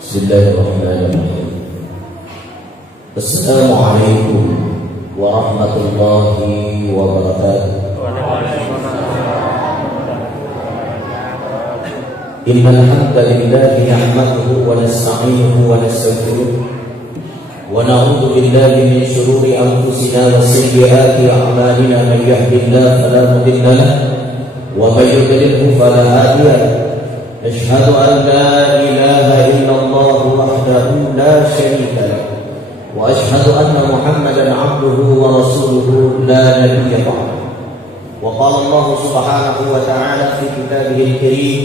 Bismillahirrahmanirrahim. Assalamualaikum warahmatullahi wabarakatuh. Innal hamdalillah nahmaduhu wa nasta'inuhu wa nastaghfiruh wa na'udzu billahi min shururi anfusina wa sayyiati a'malina. Man yahdihillahu fala mudilla lahu wa man yudlilhu fala hadiya lahu. Ashhadu an la ilaha illallah wahdahu la syarika lahu wa ashhadu anna Muhammadan 'abduhu wa rasuluhu la nabiyya ba'dahu. Wa qala Allah subhanahu wa ta'ala fi kitabihil karim: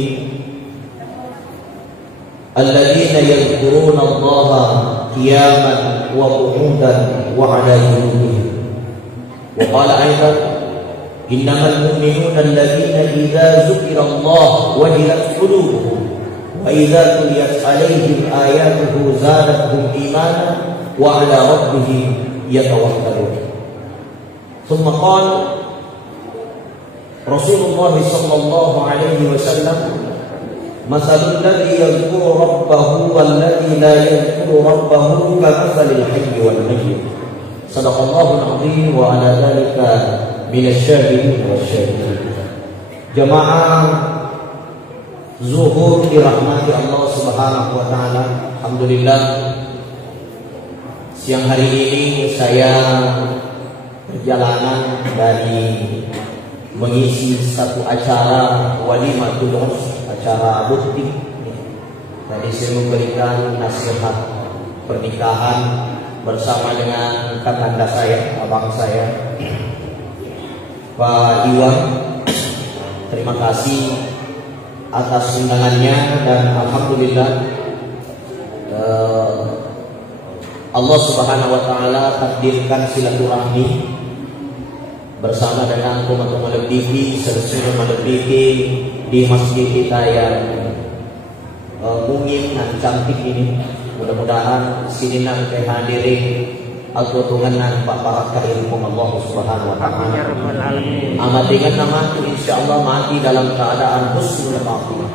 Alladzina yadhkuruna Allaha qiyaman wa qu'udan wa 'ala junubihim. Wa qala aidan: Innamal mu'minuna alladzina idza dzukira Allah wajilat qulubuhum wa idza tuliyat 'alaihim ayatuhu zadatuhum imanan wa 'ala rabbihim yatawakkalun. Thumma qala Rasulullah sallallahu alaihi wasallam: Mathalul ladzi yadhkuru rabbahu wal ladzi la yadhkuru rabbahu kamathalil hayyi wal mayyit. Shadaqallahul 'azim wa 'ala dzalika minasyahidin wasyahidin. Jamaah zuhur dirahmati Allah Subhanahu wa taala. Alhamdulillah, siang hari ini saya perjalanan dari mengisi satu acara walimatul urs, acara bukti. Tadi saya memberikan nasihat pernikahan bersama dengan kakanda saya, abang saya, Pak Iwan. Terima kasih atas undangannya dan alhamdulillah Allah Subhanahu wa taala takdirkan silaturahmi bersama dengan teman-teman TV, seluruh TV di masjid kita yang mungkin dan cantik ini. Mudah-mudahan sini nanti hadirin aku tunganan Pak Barakah ilmu Allah Subhanahu wa taala. Amat dengan nama itu insyaallah mati dalam keadaan husnul khatimah.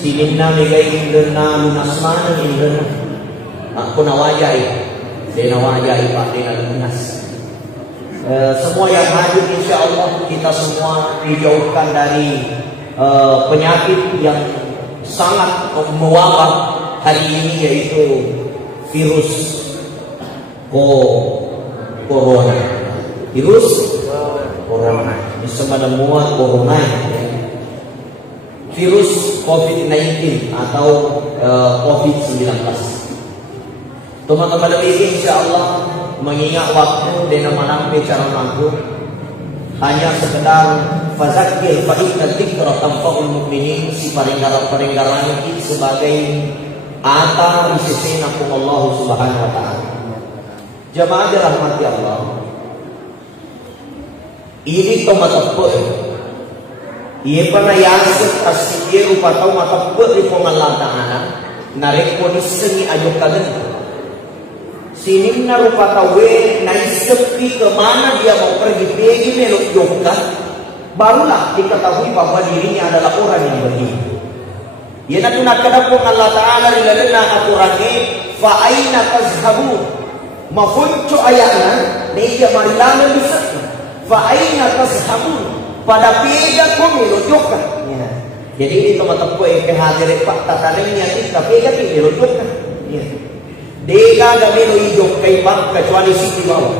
Sininna megai indena lunasmana indena. Aku nawajai. Dena wajai Pak dena lunas. Semua yang hadir insyaallah kita semua dijauhkan dari penyakit yang sangat mewabah hari ini, yaitu virus corona. Virus corona disebut muat corona, virus COVID-19 atau COVID-19. Teman-teman lebih insyaallah mengingat waktu dan menampi cara mampu hanya sekedar fazakir fa inna dzikra tanfa'ul mu'minin, si paringgaran ini sebagai ata isisina Allah Subhanahu wa taala. Jamaah dirahmati Allah, ini tomatapur ia pernah yasuk asir rupa tau matapur di pengalah ta'ala narik ponis seni ajuk kalian sini rupa tawe naisepi kemana dia mau pergi meluk jokkan, barulah diketahui bahwa dirinya adalah orang yang beriman. Ia nak kadapun Allah Ta'ala rilana aturannya fa aina tazhabun mafuncu ayatna dia marilana bisa fa aina tazhabun pada pega komelo jokkan. Ya. Jadi ini teman-teman yang kehadirin Pak tatannya kita pega komelo jokkan. Ya. Dega gamelo hijau kay bang kecuali si bawah.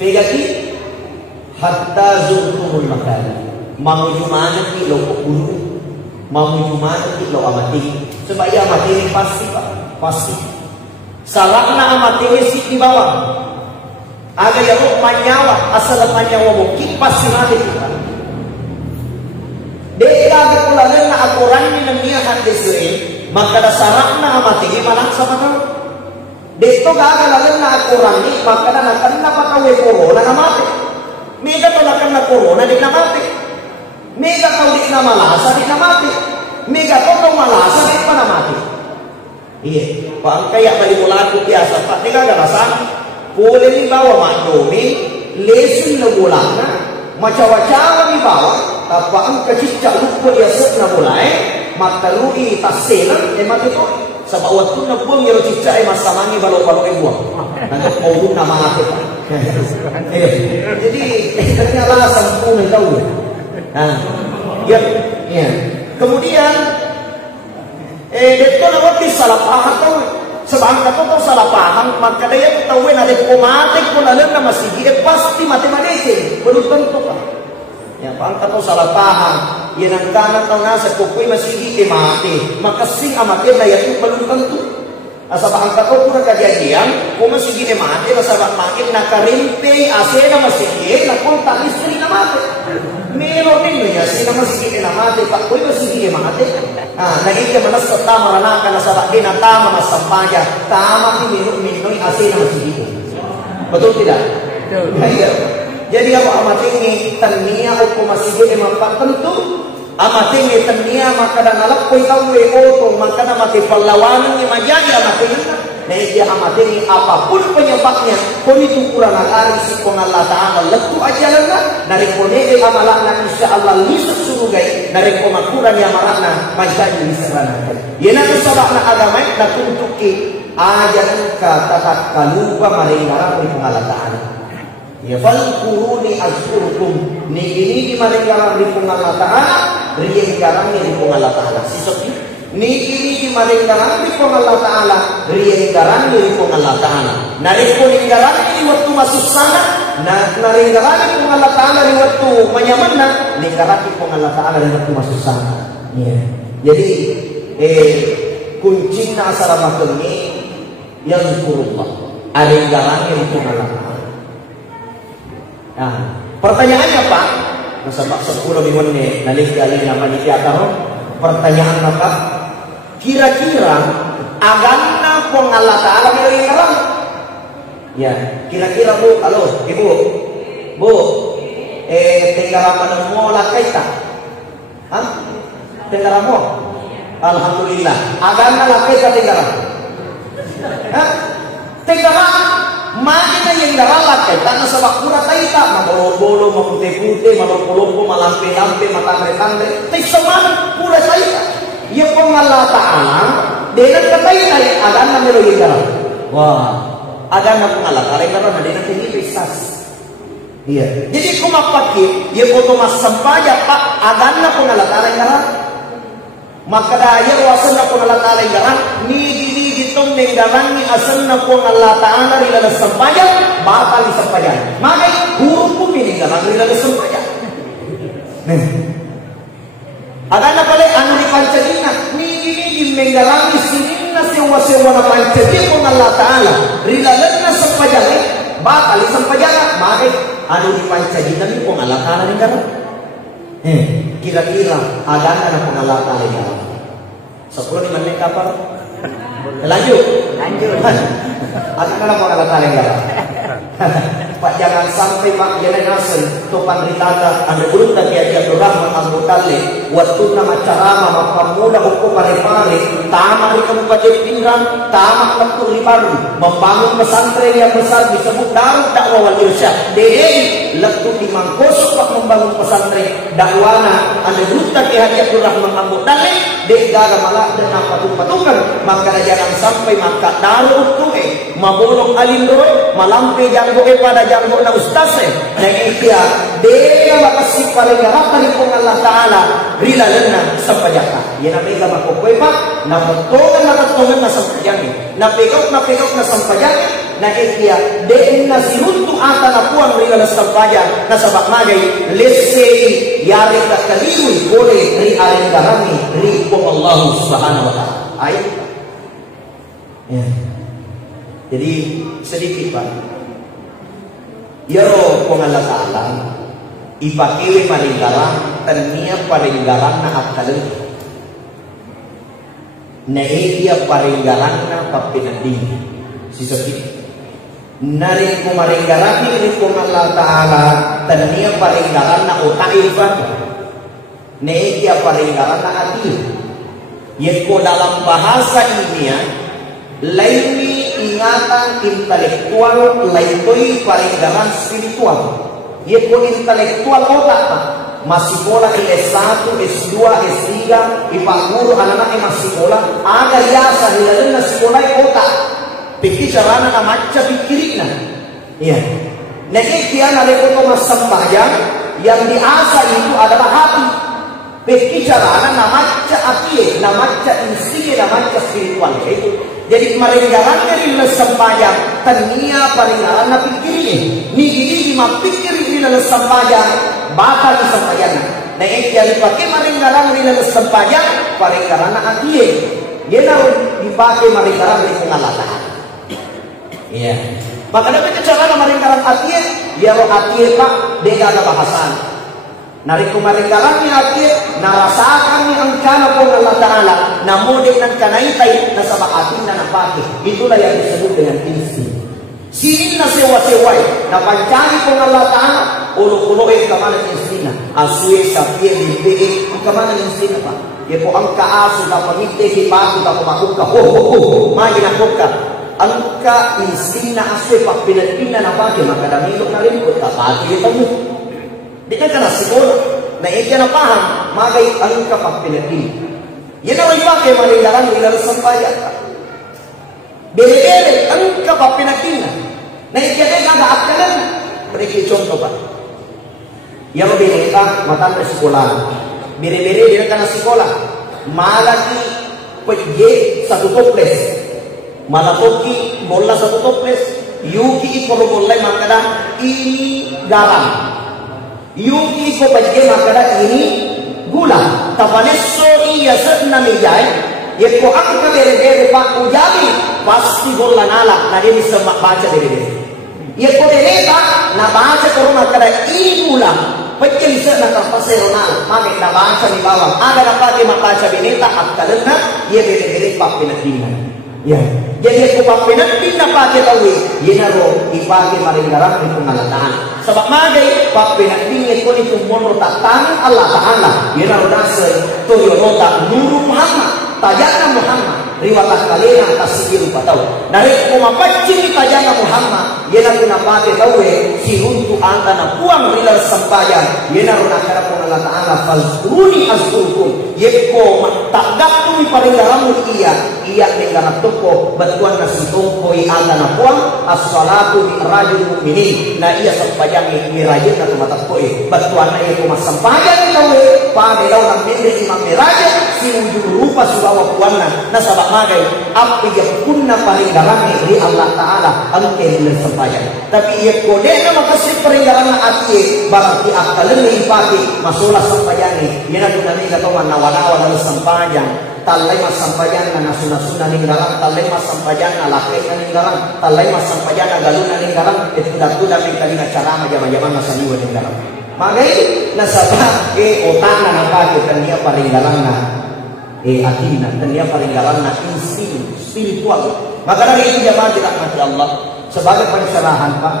Pega ki hatta zurtumul makan. Mamuju mana ki lo kuburu, mamuju mana ki lo amati. Sebab ya amati ini pasti Pak, pasti. Salahna amati ini si di bawah. Aga ya lo manyawa asal manyawa mungkin pasti nanti kita. Dega kepulangan na aturan ni namanya hadis ini, maka dasarna amati ini malah sama kau. Desto gagal na aturan ni maka nakan na pakawe corona na mati. Mega to nakan na corona di na mati. Mega to di na malasa di na mati. Mega to malasa di pa na mati. Iya, Pak kaya balimulaku biasa Pak di gagal rasan. Pole ni bawa madomi, lesin na bulana, macawa-cawa ni bawa, tapang kacicak lupa ya set na mulai, matalui tasena, mati to. Sabak waktu na buang yero cicak masamangi balok-balok buang. Nanti mau nama mati. Jadi ternyata sempurna tahu. Nah, ya. Kemudian itu nawat salah paham tahu. Sebab kata salah paham, maka dia tahu ada komatik pun ada nama sigi pasti matematik. Belum tentu pak. Ya, pangkat atau salah paham. Yan ang kanan tao na sa kukoy masigi mati. Makasing amatir na yan belum tentu. Asaba ang kato pura kajadian, kung masigi mati, asaba makin nakarimpe, ase na masigi, na kung talisri na mati. Meron din niya, sila masigi na mati, pakoy masigi mati. Nagiging manas sa tama ranaka na sabak din ang tama masampaya, tama minum-minum ase na masigi. Betul tidak? Betul. Jadi ako amating ni tania o kumasige emang tentu amating ni tania maka dan alap ko ikaw oto maka na mati perlawanan ni majadi amating na dia amating ni apapun penyebabnya kung itu kurang akan si kung Allah Ta'ala letu ajalan na narikone amalak na insya Allah lisuk surugay narikone kurang yang marakna majadi lisranan yan ang sabak na agamay na tuntuki ajaran ka tatak kalupa maringarang ni Allah Ta'ala. Ya fal kuruni azkurkum ni ini di maringgaran di Allah Ta'ala rienggaran di Allah Ta'ala sisoknya ni ini di maringgaran di Allah Ta'ala rienggaran di Allah Ta'ala naringgaran di waktu masuk sana naringgaran di Allah Ta'ala di waktu menyaman ninggaran di Allah Ta'ala di waktu masuk sana ya. Jadi kuncinya assalamualaikum yang kurullah aringgaran di Allah Ta'ala. Nah, pertanyaannya Pak, masa Pak 10 minggu ini nalikali namanya teater. Pertanyaan apa? Kira-kira agama pun Allah Ta'ala melarang? Ya, kira-kira Bu, halo Ibu, Bu, tenggara mo lakaita? Hah? Tenggara mo? Alhamdulillah. Agama lakaita tenggara? Hah? Tenggara? Makina yang daralak kita nasabak pura taita mabolo-bolo mamute-pute malompo-lompo malampe-lampe matangre-tangre tay saman pura taita ya pong Allah Ta'ala denan kataita adan na melo yung daral wah adan na pong Allah Ta'ala yung daral na denan tinipistas iya jadi kumapaki ya po tumasampaya pak adan na pong Allah Ta'ala yung daral maka daya wasan na pong Allah Ta'ala yung daral itong nenggalan ni asal na po Allah Ta'ala rilala sampayan batal di sampayan makay huruf po minenggalan rilala sampayan ada na pala ano ni Pancadina ni nenggalan ni sinin na sewa-sewa na Pancadina po Allah Ta'ala rilala na sampayan batal di sampayan makay ano ni Pancadina ni po Allah Ta'ala nenggalan kira-kira ada na po Allah Ta'ala nenggalan sa pula ni maneng kapal lanjut. Aku mana mau ngalah kaleng Pak jangan sampai Pak jangan nasen topan ritata anda belum tapi aja berahmat anggotale waktu nama carama mapamuda hukum pare-pare tamak di Kabupaten Pindrang tamak waktu di baru membangun pesantren yang besar disebut Darul Dakwah wal Irsyad DDI lektu di Mangkosok Pak membangun pesantren dakwana anda belum tapi aja berahmat anggotale degaga malah dan patung-patungan maka jangan sampai maka Darul tuhe mabolong alindoy malampe janggo pada janggo na ustase na ikia dia makasih paling harapan ng Allah Ta'ala rilalana sa pajaka yan ang mega makukuha pa na patungan na sa pajaki napigok na sa pajaki na ikia din na sinunto ata na po ang rilala sa pajak na sa bakmagay lesei yari na kaliwi kore ri aling darami ri po Allah Subhanahu wa Ta'ala ay jadi sedikit Pak yaro kung Allah Ta'ala ipakiwi paringgaran tania paringgaran na akalan na iya paringgaran na papinanding sisakit narin kung maringgaran ni kung Allah Ta'ala tania paringgaran na utaifan na iya paringgaran na adil yan ko dalam bahasa ini laini ingatan intelektual laitoi paringgaran spiritual yaitu intelektual otak masih sekolah S1, S2, S3, ipaguro anak-anak masih sekolah, ada biasa hilalena sekolah kota. Pikir carana na macca pikirina. Iya. Nekikian ada kota mas sembahyang yang diasah itu adalah hati. Pikir carana na macca atie, na macca instinge, na macca spiritual itu. Jadi merenggalannya di sembahyang, tania paringgalan na pikirin. Ni mapikir di sembahyang, batal di sembahyang. Nah, yang dipakai merenggalan di sembahyang, paringgalan na atie. Dia harus dipakai merenggalan di pengalatan. Iya. Maka dapat cara merenggalan atie, ya lo atie pak, dia ada bahasan. Narik kumaringgalan ni atie, narasakan ni ang kana po Allah Ta'ala, namudin ng kanaytay na sa maatin na napati. Itulah yang disebut dengan insting. Sinin na sewa-seway, napancani po ng Allah Ta'ala, ulo-uloy kamana ng insting na. Aswe, sapye, libe, ang kamana ng insting na pa. Yan po ang kaaso na pamite, hipaso na pumakuk ka, maginakuk ka. Ang ka-insting na aswe, pag pinagpina na pati, makadamilok na rin po, tapati ito mo. Di ka na siguro, na ikya na paham, magay ang ka pag pinagpina. Yan ang ipake, malindaran, ilalas ang bayan ka. Bere-bere, ang ka pag pinagpina. Na ikya na kagaat ka lang. Parikichon ko ba? Yan ang binita, matanda sekolah. Bere-bere, di ka na sekolah. Malaki, pwede sa tutuples. Malakoki bola satu toples, yuki iko bola makada ini garam, yuki iko bajje makada ini gula. Tapane so iya setna mijai, yeko aku bere-bere pak ujabi pasti bola nala, nadi bisa baca bere-bere. Yeko deleta na baca koro makada ini gula, bajje bisa na terpasero nala, maka na baca di bawah. Ada dapat baca bineta akalena, ye bere-bere pak pinagdina. Ya, jadi aku pakai pindah pakai tahu, yenaro ipake maringgaran itu ngalataan. Sebab magai pakai pindah itu mono tatang Allah Taala, yenaro nase toyota nuru Muhammad, tajana Muhammad, riwayat kalian atas sigiru patau. Dari kumapacing tajana Muhammad, yenaro napake tahu, si untuk anda na puang rilar sampayan, yenaro nakara pun Allah Taala falkuruni azkurkum, yeko tagak tu paringgaran iya negara toko bantuan nasi tongkoi ala na puang as-salatu min rajul mu'minin na iya sampayang mirajin na tumatas ko bantuan na iya kumasampayang itaw pade daw ng bindi imam mirajin si ujung rupa subawa puan na sabak magay api yapun na paringgaran ni Allah Ta'ala ang kailan sampayang tapi iya kode na makasip paringgaran na ati barang akalan na ipati masulas sampayang yan na dunami katawa nawanawa na sampayang talay mas sampayan na nasuna-suna ninggaran, talay mas sampayan na lakay na ninggaran, talay mas sampayan na galun na ninggaran, ito datu-datu yung kalinga cara mayaman-yaman masaniwa ninggaran. Magay, nasaba, otak na napagod, kanya paringgaran na, atin na, kanya paringgaran na instinct, spiritual. Magkarami ito yaman, dirahmati Allah, sebagai pansarahan pa,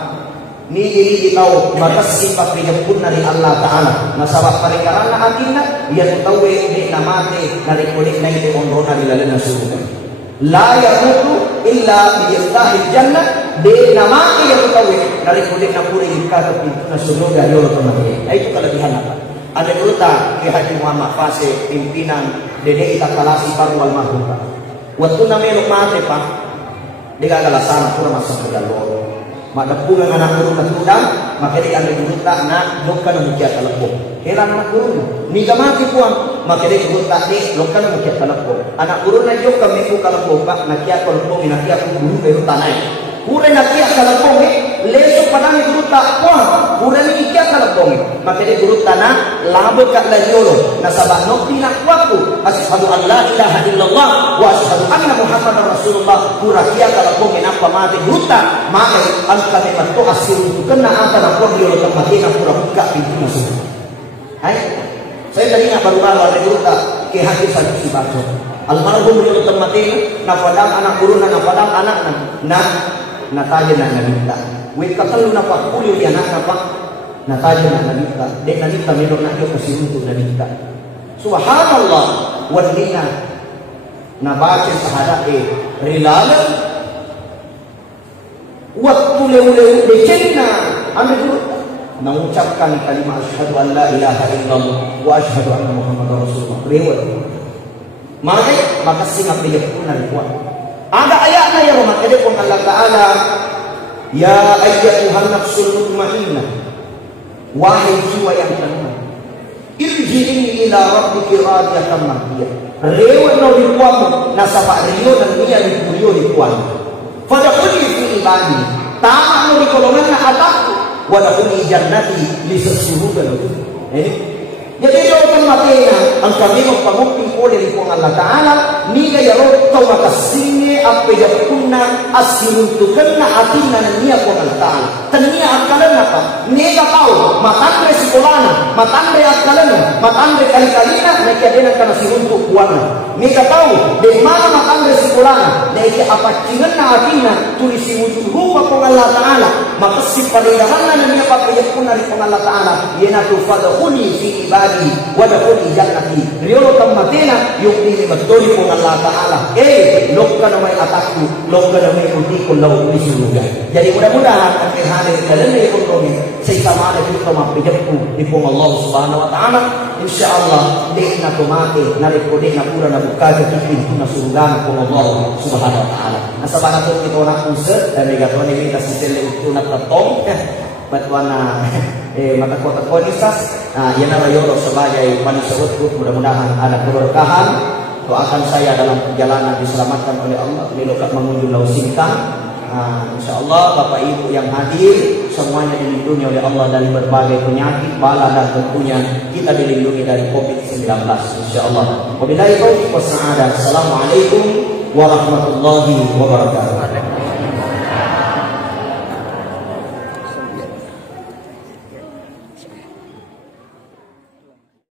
ni diri itaw makasifat pun dari Allah Ta'ala nasabak paringgaran na atin na yan utaw di namate narikulik na ito onro na nilalan na surga la yamutu illa biyastahil jannah di namate yan utaw narikulik na puring ka sa pinto na surga yun ito na ito kalabihan na ada uruta kay Haji Muhammad Fase pimpinan dede itakalasi parwal mahumpa waktu na melok mate pa di kagalasana pura masang dalo madapungan anak guru na tudang makiri ang naguluta na lokka na mukya talapong heran anak guru ni gamati po ang makiri guluta ni lokka na mukya talapong anak guru na yok kami po kalapong pa nakya kalapong inakya po guru pero tanay kure nakya kalapong leso padang guluta po kure ni ikya kalapong makiri guluta na labot ka lanyolo na sabanok tinakwaku asyhadu an la ilaha illallah wa asyhadu anna muhammadar rasulullah kurakya kalapong inapamati guluta maka ang kami bantu asir untuk kena antara puang di orang tempat ini pura buka pintu masuk. Hai, saya tadi nak baru ada guru tak ke hati satu si baca. Almarhum di orang tempat ini na padang anak guru na padang anak na taja na nabita. Wait katalu na pak kuliu di anak na pak na taja na nabita. Dek nabita menok na yo kasih untuk nabita. Subhanallah wadina na baca sahada rilala waktu leu-leu de China ambil dulu mengucapkan kalimat asyhadu an la ilaha illallah wa asyhadu anna muhammadar rasulullah. Rewet. Maka singa pun dari kuat. Ada ayatnya yang mengatakan Allah Ta'ala, ya ayyatuhan nafsul mutmainnah, wahai jiwa yang tenang, irji'i ila rabbiki radiyatan mardiyah. Rewet no di kuat, nasabak rio dan dia di kuyo di kuat. Fadkhuli fi ibadi, tamak no di golongan atakku, wadkhuli jannati li sesurugan. Jadi jawaban matenya ang kami magpamukting oleh ni Allah Ta'ala niya yarot tau makasinge apa yapunna asinuntukan na atin na niya po Allah Ta'ala taniya akalan na pa niya tau matandre sikolana matandre akalan matandre kali-kalina na kiadenan ka na sinuntuk kuwana niya tau di mana matandre sikolana na ikiapatingan na atin na tulis sinuntuk rupa po Allah Ta'ala makasipalilahan na niya papayapunan ni po Allah Ta'ala yan ato fadahuli fi ibadi wadakuli jannati riolo tamatena yung inimatoli po ng Allah Ta'ala lokka na may atakku lokka na may utikon law isurugan. Jadi mudah-mudahan ang kehali kalian na ekonomi sa isamana kita mapijak po ni po Allah Subhanahu Wa Ta'ala insyaallah di na tumati na rekode na pura na buka sa pintu na surugan po Allah Subhanahu Wa Ta'ala nasabana to ito na unsur dan negato ni minta sisele ito na tatong Batwana mata-kota nisas yan na rayo sebagai panisawut. Mudah-mudahan ada keberkahan. Doakan saya dalam perjalanan diselamatkan oleh Allah dilokat mengunjung Laut Sintang. InsyaAllah Bapak Ibu yang hadir semuanya dilindungi oleh Allah dari berbagai penyakit bala dan tentunya kita dilindungi dari COVID-19 InsyaAllah. Wabillahi taufiq wa sa'adah. Assalamualaikum warahmatullahi wabarakatuh.